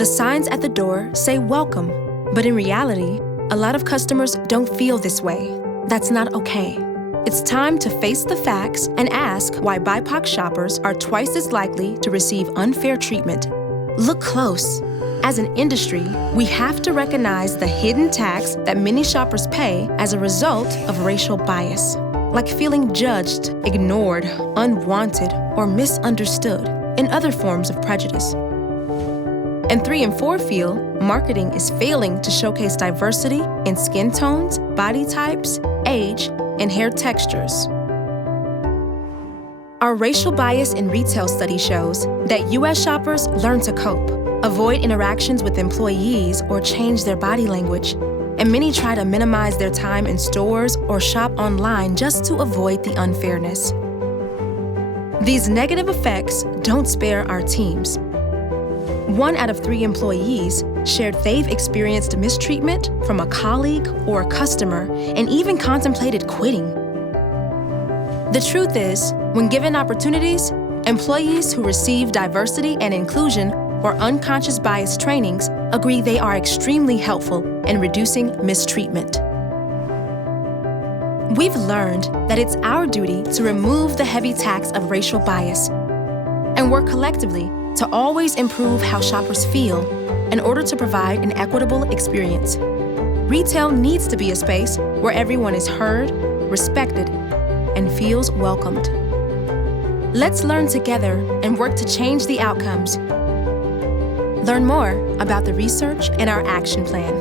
The signs at the door say welcome, but in reality, a lot of customers don't feel this way. That's not okay. It's time to face the facts and ask why BIPOC shoppers are twice as likely to receive unfair treatment. Look close. As an industry, we have to recognize the hidden tax that many shoppers pay as a result of racial bias, like feeling judged, ignored, unwanted, or misunderstood, and other forms of prejudice. And 3 and 4 feel marketing is failing to showcase diversity in skin tones, body types, age, and hair textures. Our racial bias in retail study shows that U.S. shoppers learn to cope, avoid interactions with employees, or change their body language, and many try to minimize their time in stores or shop online just to avoid the unfairness. These negative effects don't spare our teams. 1 out of 3 employees shared they've experienced mistreatment from a colleague or a customer and even contemplated quitting. The truth is, when given opportunities, employees who receive diversity and inclusion or unconscious bias trainings agree they are extremely helpful in reducing mistreatment. We've learned that it's our duty to remove the heavy tax of racial bias and work collectively to always improve how shoppers feel in order to provide an equitable experience. Retail needs to be a space where everyone is heard, respected, and feels welcomed. Let's learn together and work to change the outcomes. Learn more about the research and our action plan.